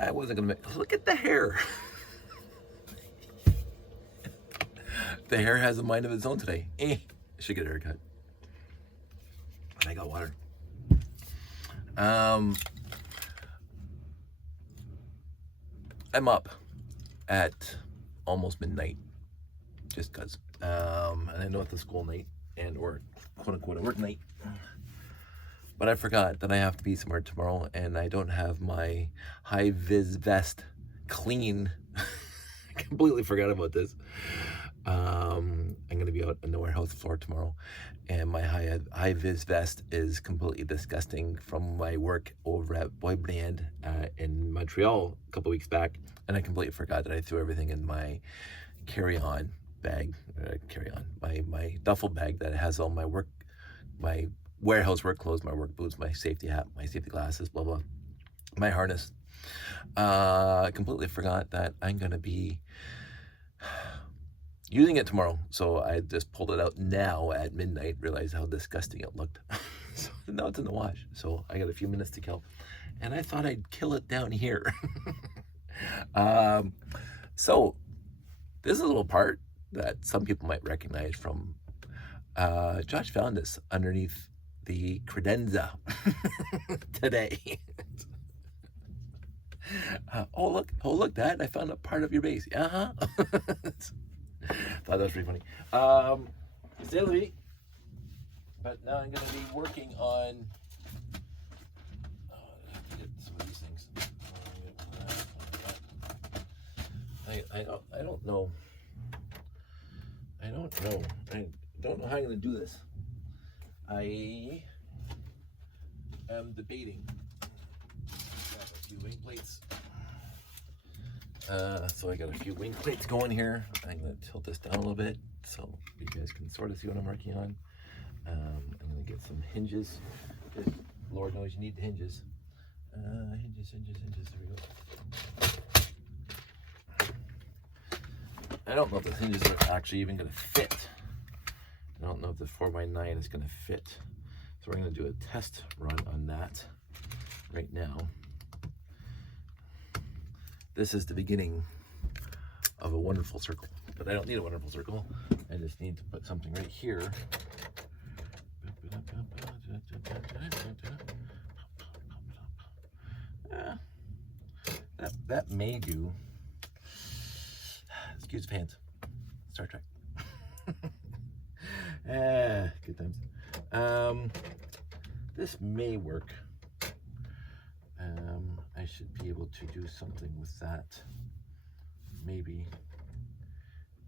I wasn't gonna make. Look at the hair. The hair has a mind of its own today. I should get a haircut. And I got water. I'm up at almost midnight, just cause. And I know it's a school night or quote unquote a work night. But I forgot that I have to be somewhere tomorrow, and I don't have my high vis vest clean. I completely forgot about this. I'm gonna be out on the warehouse floor tomorrow, and my high vis vest is completely disgusting from my work over at Boy Brand in Montreal a couple weeks back, and I completely forgot that I threw everything in my carry-on bag, my duffel bag that has all my warehouse work clothes, my work boots, my safety hat, my safety glasses, blah blah, my harness. I completely forgot that I'm gonna be using it tomorrow, so I just pulled it out now at midnight, realized how disgusting it looked. So now it's in the wash, so I got a few minutes to kill, and I thought I'd kill it down here. So this is a little part that some people might recognize from Josh found this underneath the credenza today. Oh look, Dad, I found a part of your base. Thought that was pretty funny. C'est la vie. But now I'm going to be working on get some of these things. I don't know. I don't know how I'm going to do this. I am debating. Got a few wing plates. So I got a few wing plates going here. I'm going to tilt this down a little bit so you guys can sort of see what I'm working on. I'm going to get some hinges. Just, Lord knows you need the hinges. Hinges. There we go. I don't know if the hinges are actually even going to fit. I don't know if the 4x9 is going to fit. So we're going to do a test run on that right now. This is the beginning of a wonderful circle, but I don't need a wonderful circle. I just need to put something right here. That may do. Excuse the pants. Star Trek. Good times. This may work. I should be able to do something with that. Maybe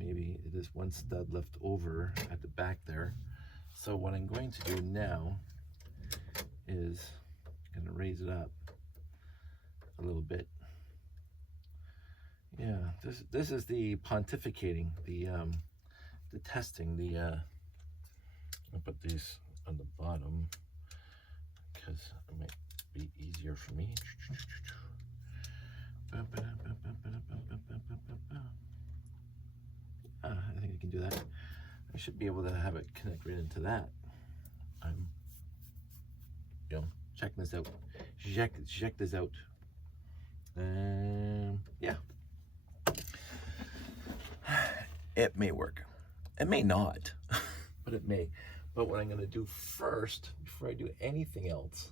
it is one stud left over at the back there. So what I'm going to do now is I'm going to raise it up a little bit. Yeah, this is the pontificating, the testing, I'll put these on the bottom because it might be easier for me. I think I can do that. I should be able to have it connect right into that. I'm, checking this out. Check this out. Yeah. It may work. It may not, but it may. But what I'm going to do first, before I do anything else,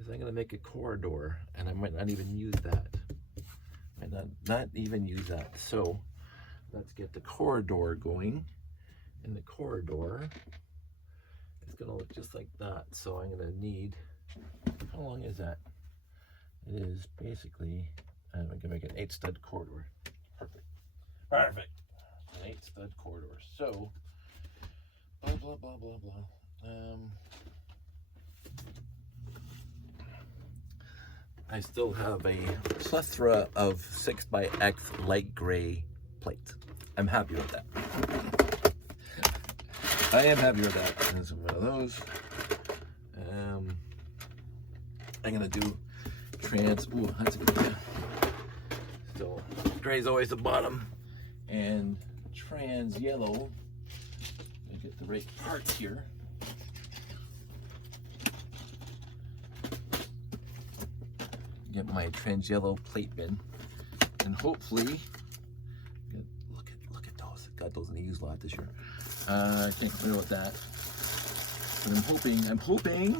is I'm going to make a corridor, and I might not even use that. I might not even use that. So let's get the corridor going, and the corridor is going to look just like that. So I'm going to need, how long is that? It is basically, I'm going to make an 8-stud corridor. Perfect. An 8-stud corridor. So, blah, blah, blah, blah, blah. I still have a plethora of 6x light gray plates. I'm happy with that. I am happy with that. And some of those. I'm gonna do trans. Ooh, that's a good idea. Still, gray's always the bottom, and trans yellow. Let me get the right parts here. get my trans yellow plate bin, and hopefully, look at those. Got those in the used lot this year. I can't clear with that, but I'm hoping.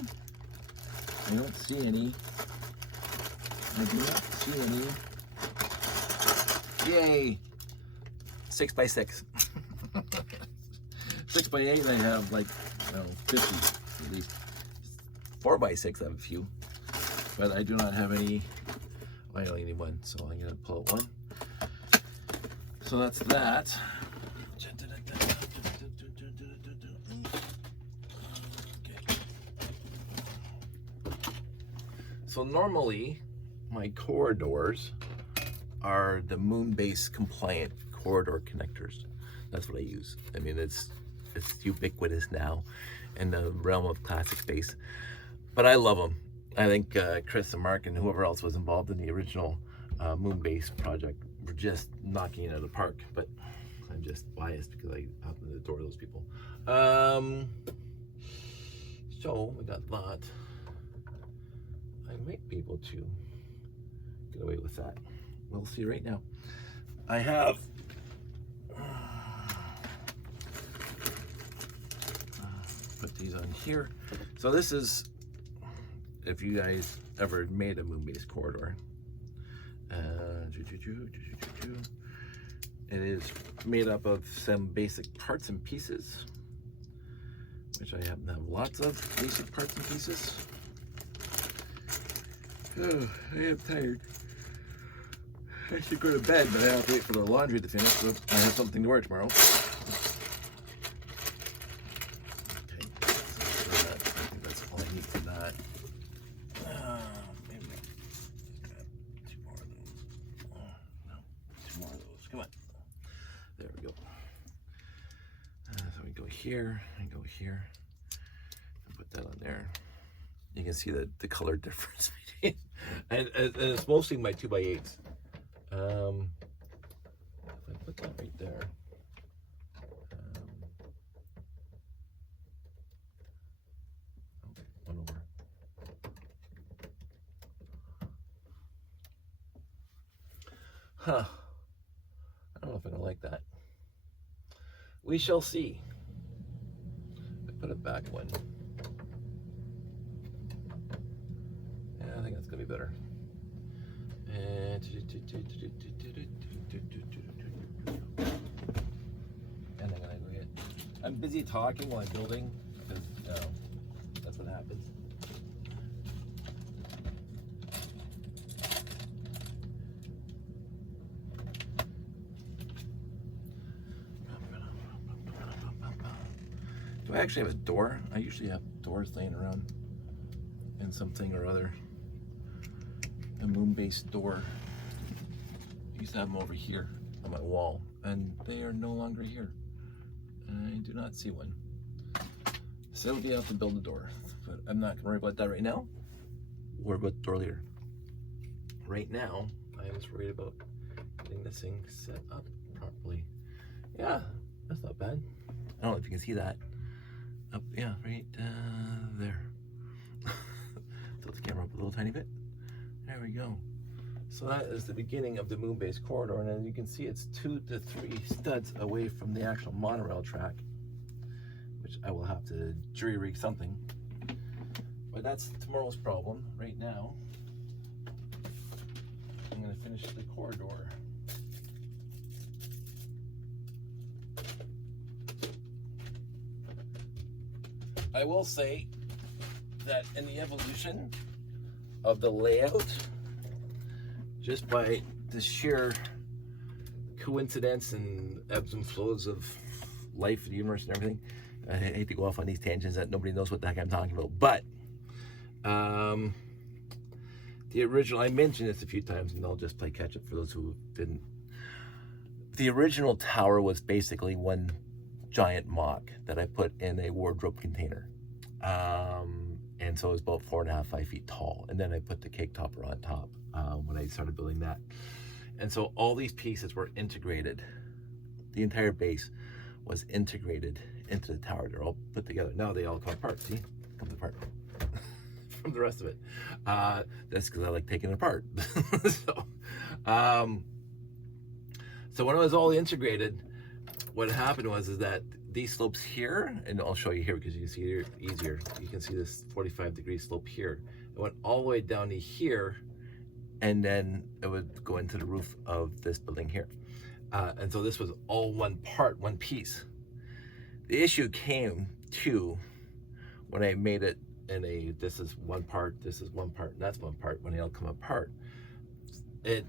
I don't see any. I do not see any. Yay! 6x6. 6x8, I have like, 50 at least. 4x6, I have a few, but I do not have any. I only need one, so I'm gonna pull out one. So that's that. Okay. So normally, my corridors are the Moonbase compliant corridor connectors. That's what I use. I mean, it's ubiquitous now in the realm of classic space, but I love them. I think Chris and Mark and whoever else was involved in the original Moonbase project were just knocking it out of the park, but I'm just biased because I happen to adore those people. So we got that. I might be able to get away with that. We'll see right now. I have put these on here. So this is, if you guys ever made a Moonbase corridor, it is made up of some basic parts and pieces, which I happen to have lots of basic parts and pieces. Oh, I am tired. I should go to bed, but I have to wait for the laundry to finish, so I have something to wear tomorrow. Okay, so I think that's all I need for that. Maybe grab 2 more of those. No, 2 more of those. Come on. There we go. So we go here and go here. And put that on there. You can see the color difference between, and it's mostly my 2x8s. If I put that right there, one over. Huh. I don't know if I don't like that. We shall see. I put it back one. Yeah, I think that's gonna be better. And I'm gonna go get. I'm busy talking while I'm building because that's what happens. Do I actually have a door? I usually have doors laying around in something or other. A Moonbase door. I used to have them over here on my wall, and they are no longer here. I do not see one. So we have to build a door, but I'm not gonna worry about that right now. We'll worry about the door later. Right now, I am just worried about getting this thing set up properly. Yeah, that's not bad. I don't know if you can see that. Up, yeah, right there. Tilt the camera up a little tiny bit. There we go. So that is the beginning of the Moonbase corridor, and as you can see, it's 2 to 3 studs away from the actual monorail track, which I will have to jury-rig something. But that's tomorrow's problem. Right now, I'm going to finish the corridor. I will say that in the evolution of the layout, just by the sheer coincidence and ebbs and flows of life, the universe, and everything. I hate to go off on these tangents that nobody knows what the heck I'm talking about, but the original, I mentioned this a few times, and I'll just play catch up for those who didn't. The original tower was basically one giant mock that I put in a wardrobe container. And so it was about 4.5, 5 feet tall. And then I put the cake topper on top when I started building that. And so all these pieces were integrated. The entire base was integrated into the tower. They're all put together. Now they all come apart. See? It comes apart. from the rest of it. That's because I like taking it apart. So, so when it was all integrated, what happened was is that these slopes here, and I'll show you here because you can see it easier. You can see this 45-degree slope here. It went all the way down to here, and then it would go into the roof of this building here. And so this was all one part, one piece. The issue came to when I made it in a, this is one part, this is one part, and that's one part, when they all come apart.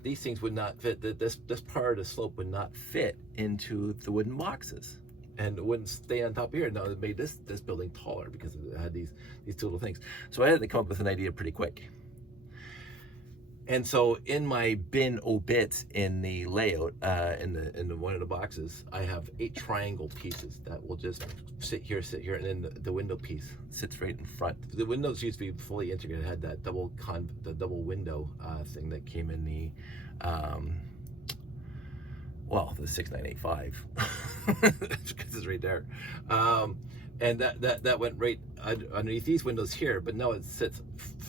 These things would not fit, this part of the slope would not fit into the wooden boxes. And it wouldn't stay on top here. Now it made this building taller because it had these two little things. So I had to come up with an idea pretty quick. And so in my bin obits in the layout, in the one of the boxes, I have 8 triangle pieces that will just sit here, and then the window piece sits right in front. The windows used to be fully integrated. It had that double window thing that came in the well, the 6985 because it's right there, and that went right underneath these windows here. But no, it sits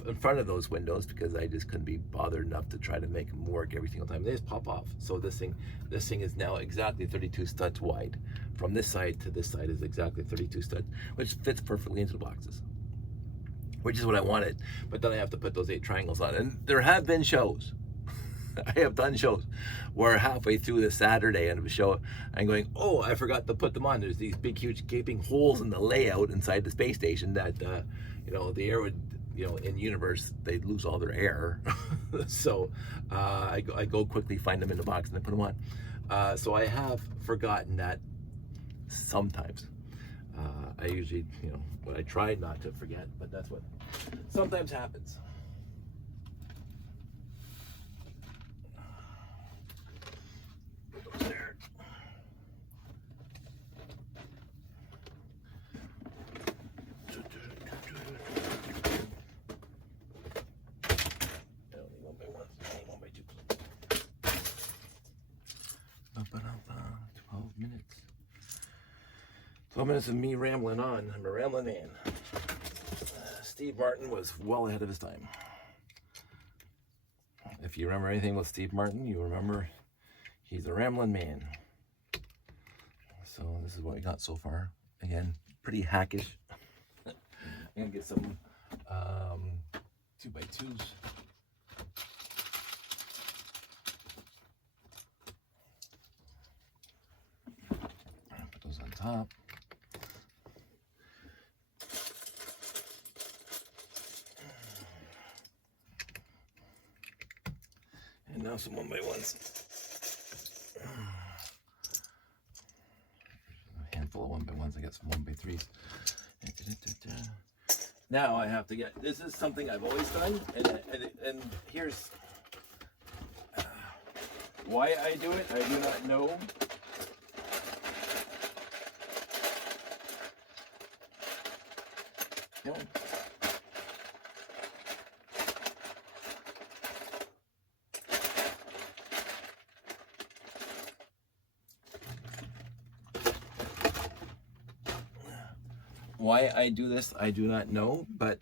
in front of those windows because I just couldn't be bothered enough to try to make them work every single time. They just pop off. So this thing is now exactly 32 studs wide. From this side to this side is exactly 32 studs, which fits perfectly into the boxes, which is what I wanted. But then I have to put those 8 triangles on, and there have been shows. I have done shows where halfway through the Saturday end of a show, I'm going, oh, I forgot to put them on. There's these big, huge, gaping holes in the layout inside the space station that, you know, the air would, you know, in universe, they'd lose all their air. So I go quickly find them in the box and I put them on. So I have forgotten that sometimes. I usually, you know, what I try not to forget, but that's what sometimes happens. Minutes. 12 minutes of me rambling on. I'm a rambling man. Steve Martin was well ahead of his time. If you remember anything with Steve Martin, you remember he's a rambling man. So this is what we got so far. Again, pretty hackish. I'm gonna get some 2x2s. On top. And now some 1x1s. A handful of 1x1s. I got some 1x3s. Now I have to get, this is something I've always done, and here's why I do it. I do not know. Why I do this, I do not know, but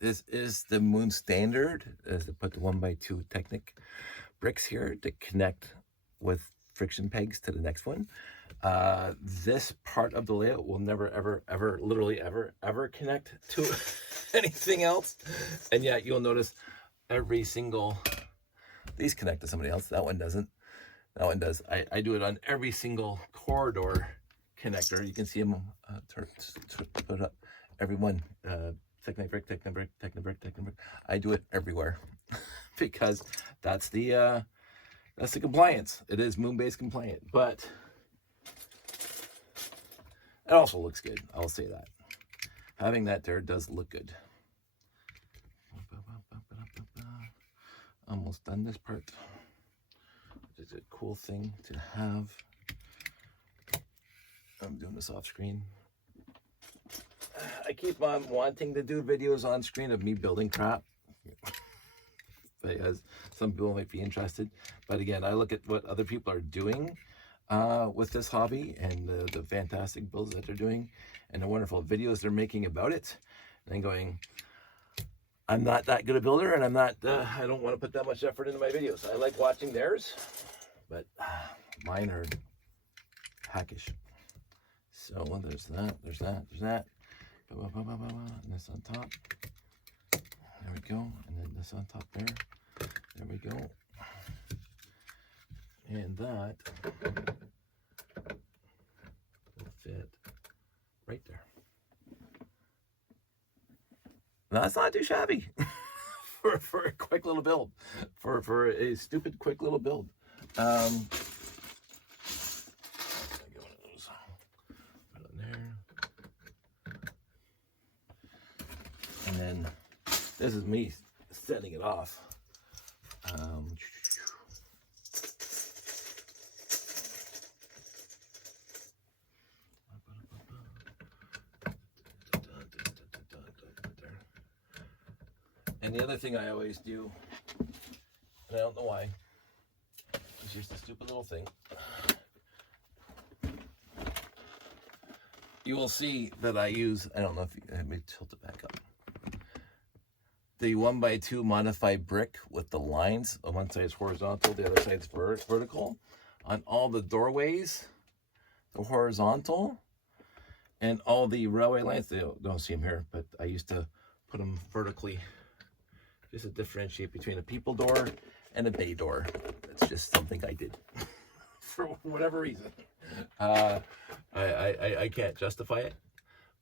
this is the Moon standard, is to put the 1x2 Technic bricks here to connect with friction pegs to the next one. This part of the layout will never, ever, literally ever connect to anything else. And yet you'll notice every single, these connect to somebody else. That one doesn't. That one does. I do it on every single corridor connector. You can see them put up every one. Technic brick, Technic brick, Technic brick, Technic brick. I do it everywhere because that's the compliance. It is moon-based compliant, but it also looks good. I'll say that. Having that there does look good. Almost done this part. It's a cool thing to have. I'm doing this off screen. I keep on wanting to do videos on screen of me building crap. Because some people might be interested. But again, I look at what other people are doing with this hobby and the fantastic builds that they're doing and the wonderful videos they're making about it. and going, I'm not that good a builder, and I don't want to put that much effort into my videos. I like watching theirs, but mine are hackish. So there's that, there's that, there's that. And this on top. There we go. And then this on top there. There we go. And that will fit right there. Now, that's not too shabby for a quick little build. For a stupid quick little build. And then this is me setting it off. And the other thing I always do, and I don't know why, it's just a stupid little thing. You will see that I use, I don't know if you, let me tilt it back up. The 1x2 modified brick with the lines. On one side is horizontal, the other side is vertical. On all the doorways, the horizontal, and all the railway lines, they don't see them here, but I used to put them vertically just to differentiate between a people door and a bay door. It's just something I did for whatever reason. I can't justify it,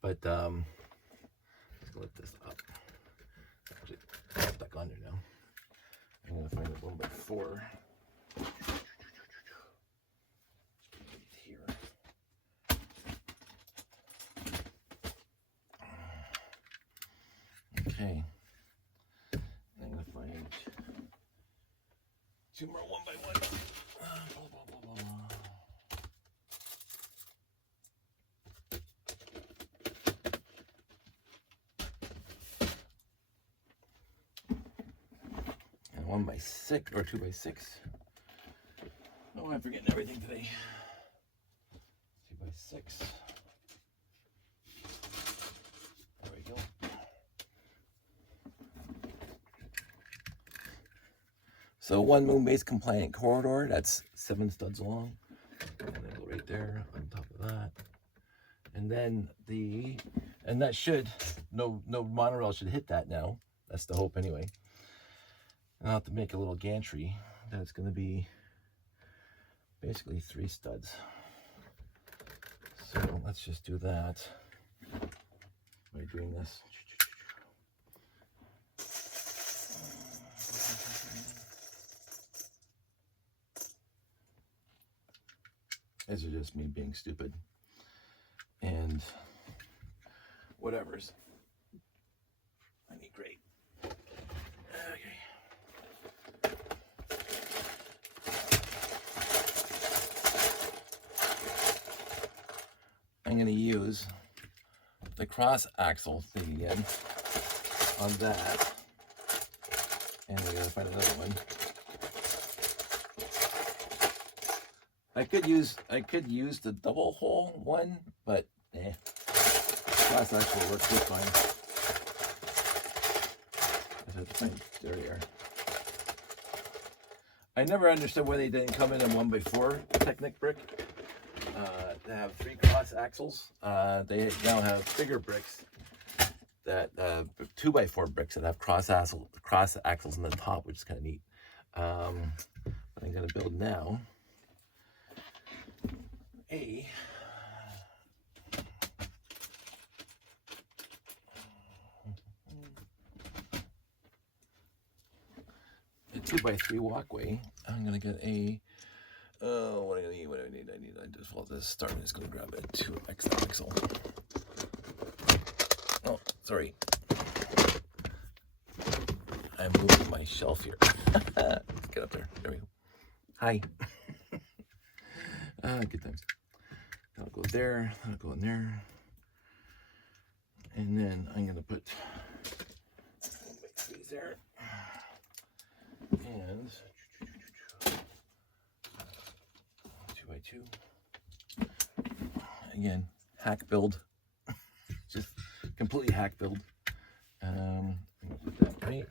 but let's lift this up. It's stuck on there now. I'm gonna find a 1x4 here. Okay. I'm gonna find 2 more 1x1. Blah, blah, blah, blah, blah. And 1x6 or 2x6. Oh, I'm forgetting everything today. 2x6. There we go. So 1 moon base compliant corridor, that's 7 studs long. And then go right there on top of that. And then that should, no monorail should hit that now. That's the hope anyway. And I'll have to make a little gantry that's going to be basically 3 studs. So let's just do that. By doing this. These are just me being stupid and whatever's. I need great. Okay. I'm going to use the cross axle thing again on that, and we're going to find another one. I could use the double hole one, but cross axle works just fine. I have to find, there they are. I never understood why they didn't come in 1x4 Technic brick. They have 3 cross axles. They now have bigger bricks that 2x4 bricks that have cross axles in the top, which is kind of neat. What I'm going to build now a 2x3 walkway. I'm gonna get a what do I need? I just want this start. I'm just gonna grab a 2x axle. Oh, sorry. I'm moving my shelf here. Let's get up there. There we go. Hi. Good times. That'll go there. That'll go in there. And then I'm gonna put these there. And 2x2. Again, hack build. Just completely hack build. I'm gonna put that right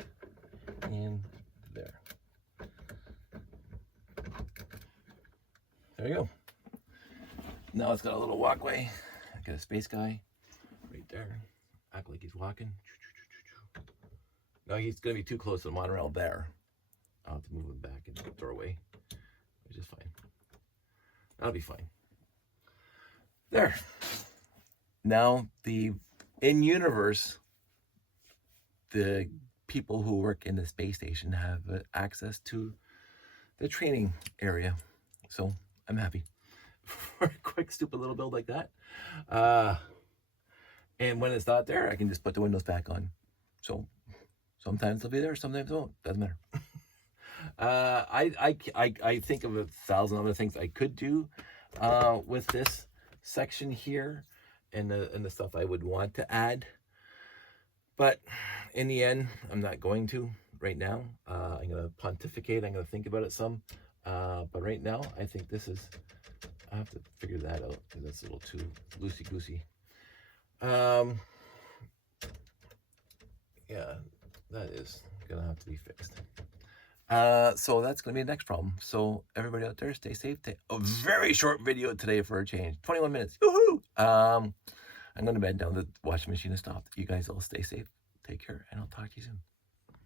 in there. There you go. Now it's got a little walkway. I got a space guy right there. Act like he's walking. No, he's gonna be too close to the monorail there. I'll have to move him back in the doorway, which is fine. That'll be fine. There. Now in-universe, the people who work in the space station have access to the training area. So I'm happy for a quick, stupid little build like that. And when it's not there, I can just put the windows back on. So sometimes they'll be there, sometimes they won't. Doesn't matter. I think of 1,000 other things I could do with this section here, and the stuff I would want to add. But in the end, I'm not going to right now. I'm going to pontificate. I'm going to think about it some. But right now, I think this is, I have to figure that out because that's a little too loosey-goosey. Yeah, that is going to have to be fixed. So that's going to be the next problem. So everybody out there, stay safe. A very short video today for a change. 21 minutes. Woohoo! I'm going to bed now. The washing machine has stopped. You guys all stay safe. Take care, and I'll talk to you soon.